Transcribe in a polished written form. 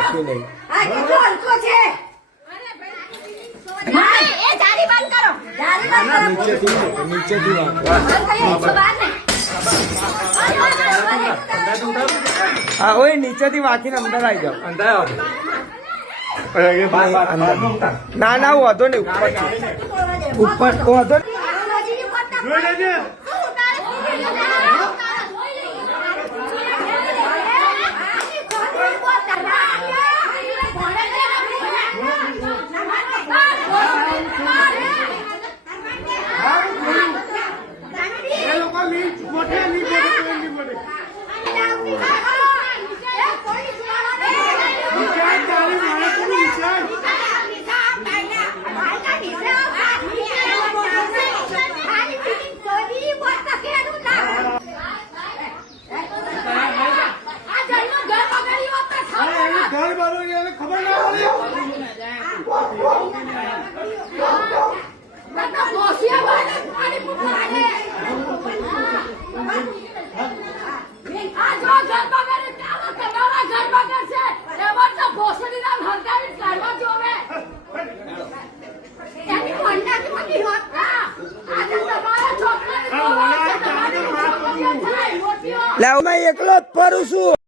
કશું નહીં. આ કેટલો હલકો છે. એ જારી બંધ કરો. જારી બંધ કરો. નીચેથી હા ઓય નીચેથી વાંકીને અંદર આવી જાઓ. ના ના વધો નહીં ઉપર વધો લાવ મેં એકલો જ ફરું છું.